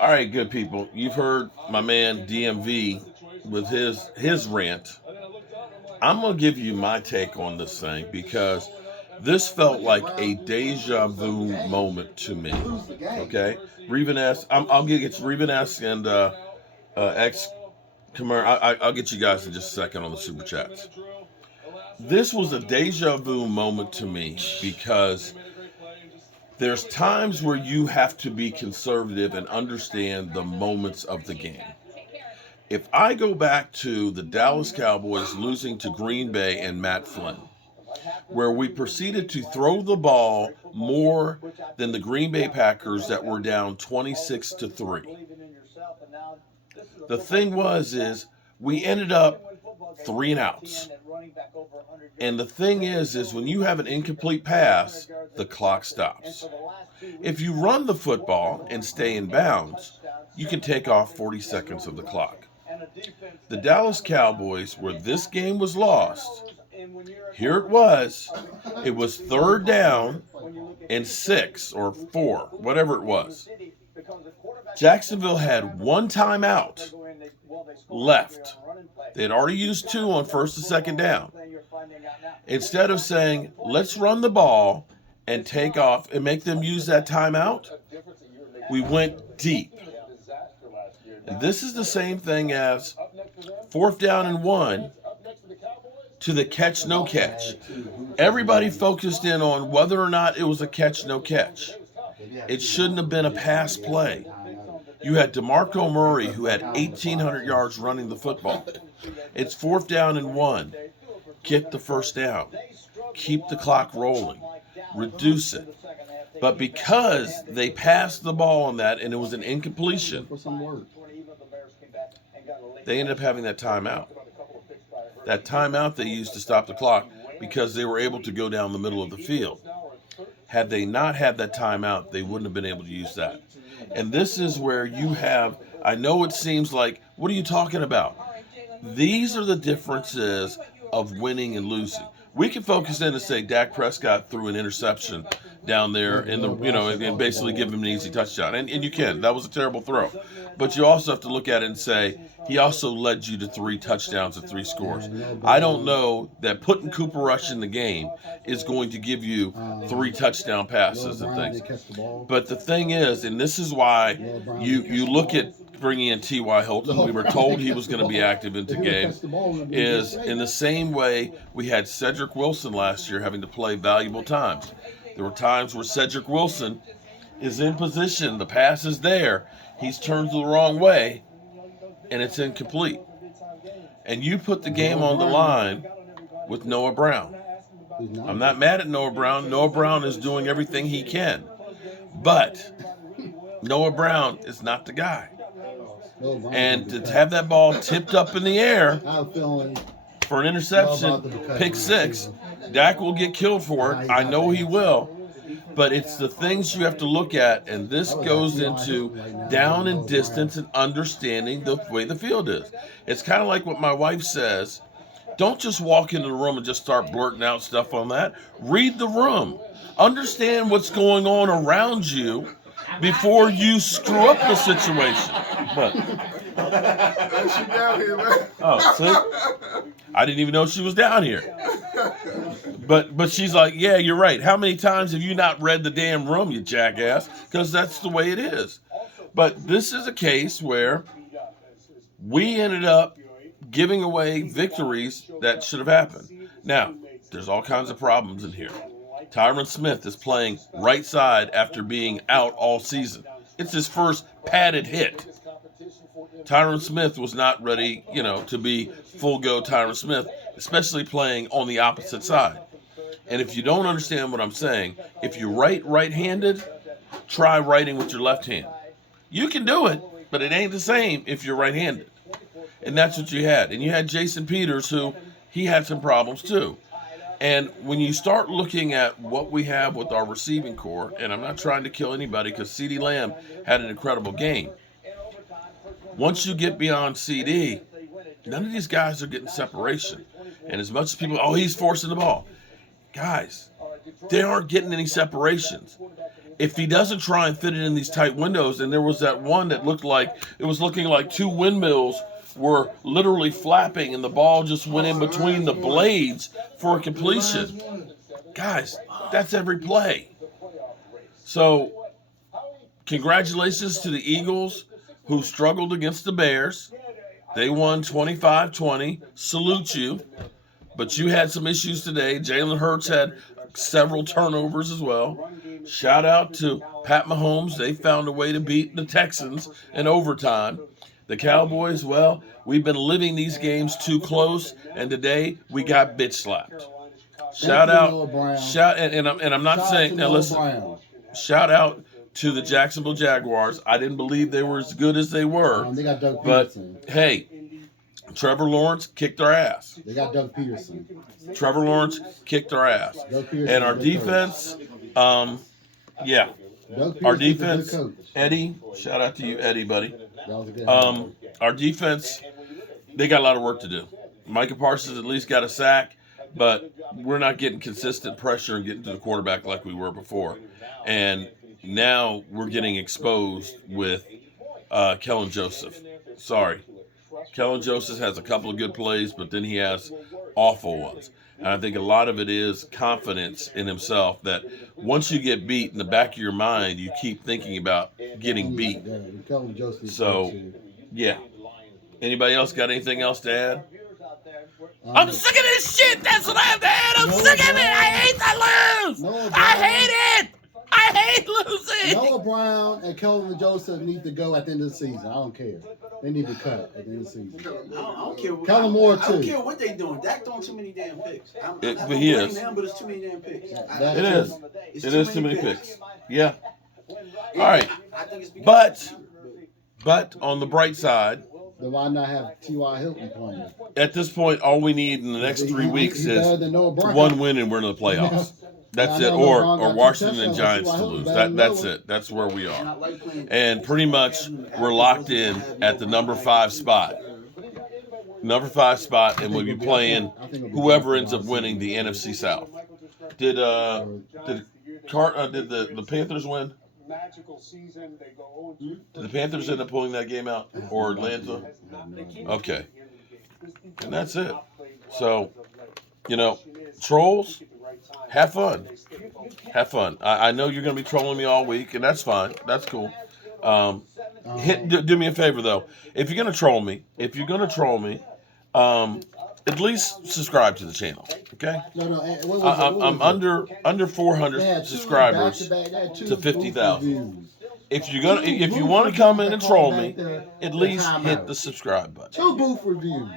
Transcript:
All right, good people. You've heard my man DMV with his rant. I'm gonna give you my take on this thing because this felt like a deja vu moment to me. Okay, Reven I'll get Reven and X Kamar. I'll get you guys in just a second on the super chats. This was a deja vu moment to me because there's times where you have to be conservative and understand the moments of the game. If I go back to the Dallas Cowboys losing to Green Bay and Matt Flynn, where we proceeded to throw the ball more than the Green Bay Packers that were down 26 to 3. The thing is we ended up 3 and outs. And the thing is when you have an incomplete pass, the clock stops. If you run the football and stay in bounds, you can take off 40 seconds of the clock. The Dallas Cowboys, where this game was lost, here it was. It was 3rd down and 6 or 4, whatever it was. Jacksonville had one timeout left. They had already used 2 on 1st and 2nd down. Instead of saying, let's run the ball and take off and make them use that timeout, we went deep. And this is the same thing as 4th down and 1 to the catch, no catch. Everybody focused in on whether or not it was a catch, no catch. It shouldn't have been a pass play. You had DeMarco Murray, who had 1,800 yards running the football. It's 4th down and 1. Get the 1st down. Keep the clock rolling. Reduce it. But because they passed the ball on that and it was an incompletion, they ended up having that timeout. That timeout they used to stop the clock because they were able to go down the middle of the field. Had they not had that timeout, they wouldn't have been able to use that. And this is where you have, I know it seems like, what are you talking about? These are the differences of winning and losing. We can focus in and say Dak Prescott threw an interception down there in the, and basically give him an easy touchdown. And you can. That was a terrible throw. But you also have to look at it and say he also led you to 3 touchdowns and 3 scores. I don't know that putting Cooper Rush in the game is going to give you 3 touchdown passes and things. But the thing is, and this is why you look at bringing in T.Y. Hilton, we were told he was going to be active into game, is in the same way we had Cedric Wilson last year having to play valuable times. There were times where Cedric Wilson is in position, the pass is there, he's turned the wrong way, and it's incomplete. And you put the game on the line with Noah Brown. I'm not mad at Noah Brown. Noah Brown is doing everything he can. But Noah Brown is not the guy. And to have that ball tipped up in the air for an interception, pick 6, Dak will get killed for it. I know he will. But it's the things you have to look at, and this goes into down and distance and understanding the way the field is. It's kind of like what my wife says. Don't just walk into the room and just start blurting out stuff on that. Read the room. Understand what's going on around you before you screw up the situation. But She down here, man. oh, see? I didn't even know she was down here. But she's like, yeah, you're right. How many times have you not read the damn room, you jackass? Because that's the way it is. But this is a case where we ended up giving away victories that should have happened. Now, there's all kinds of problems in here. Tyron Smith is playing right side after being out all season. It's his first padded hit. Tyron Smith was not ready, to be full-go Tyron Smith, especially playing on the opposite side. And if you don't understand what I'm saying, if you write right-handed, try writing with your left hand. You can do it, but it ain't the same if you're right-handed. And that's what you had. And you had Jason Peters, who he had some problems too. And when you start looking at what we have with our receiving core, and I'm not trying to kill anybody because CeeDee Lamb had an incredible game. Once you get beyond CD, none of these guys are getting separation. And as much as people, he's forcing the ball. Guys, they aren't getting any separations. if he doesn't try and fit it in these tight windows, and there was that one that looked like it was looking like two windmills were literally flapping, and the ball just went in between the blades for a completion. Guys, that's every play. So, congratulations to the Eagles who struggled against the Bears. They won 25-20. Salute you. But you had some issues today. Jalen Hurts had several turnovers as well. Shout out to Pat Mahomes. They found a way to beat the Texans in overtime. The Cowboys, well, we've been living these games too close, and today we got bitch slapped. Shout out, and I'm not saying, now listen, shout out to the Jacksonville Jaguars. I didn't believe they were as good as they were, They got Doug but Peterson. hey, Trevor Lawrence kicked our ass. They got Doug Peterson. Trevor Lawrence kicked our ass. Doug Peterson And our is a good defense, yeah, Doug our Peterson is a defense, good coach. Eddie, shout out to you, Eddie, buddy. That was a good Our defense, they got a lot of work to do. Micah Parsons at least got a sack, but we're not getting consistent pressure and getting to the quarterback like we were before. And now we're getting exposed with Kellen Joseph. Sorry. Kellen Joseph has a couple of good plays, but then he has awful ones. And I think a lot of it is confidence in himself that once you get beat, in the back of your mind, you keep thinking about getting beat. So, yeah. Anybody else got anything else to add? I'm sick of this shit. That's what I have to add. I'm sick of it. I hate that lose. I hate it. I hate losing. Noah Brown and Kelvin Joseph need to go at the end of the season. I don't care. They need to cut at the end of the season. I don't care. Kellen Moore, I don't too. care what they doing. Dak throwing too many damn picks. But he is. Them, but it's too many damn picks. It is. It's It is too many picks. Yeah. All right. I think it's because But on the bright side, Then why not have T.Y. Hilton playing? at this point, all we need in the next 3 weeks He's better is than Noah Brown. one win and we're in the playoffs. That's I it. know Noah Or Brown got two Washington and touchdowns, Giants T.Y. to Hilton lose. better than That's Noah. it. That's where we are. I like playing. And pretty much we're locked in at the number 5 spot. Number 5 spot, and we'll be playing whoever ends up winning the NFC South. Did the Panthers win? Did the Panthers end up pulling that game out, or Atlanta? Okay, and that's it. So, trolls, have fun. Have fun. I know you're going to be trolling me all week, and that's fine. That's cool. Do me a favor though. If you're going to troll me, at least subscribe to the channel. Okay. No. I'm under 400 subscribers to 50,000. If you want to come in and troll me, at least hit the subscribe button. 2 booth reviews.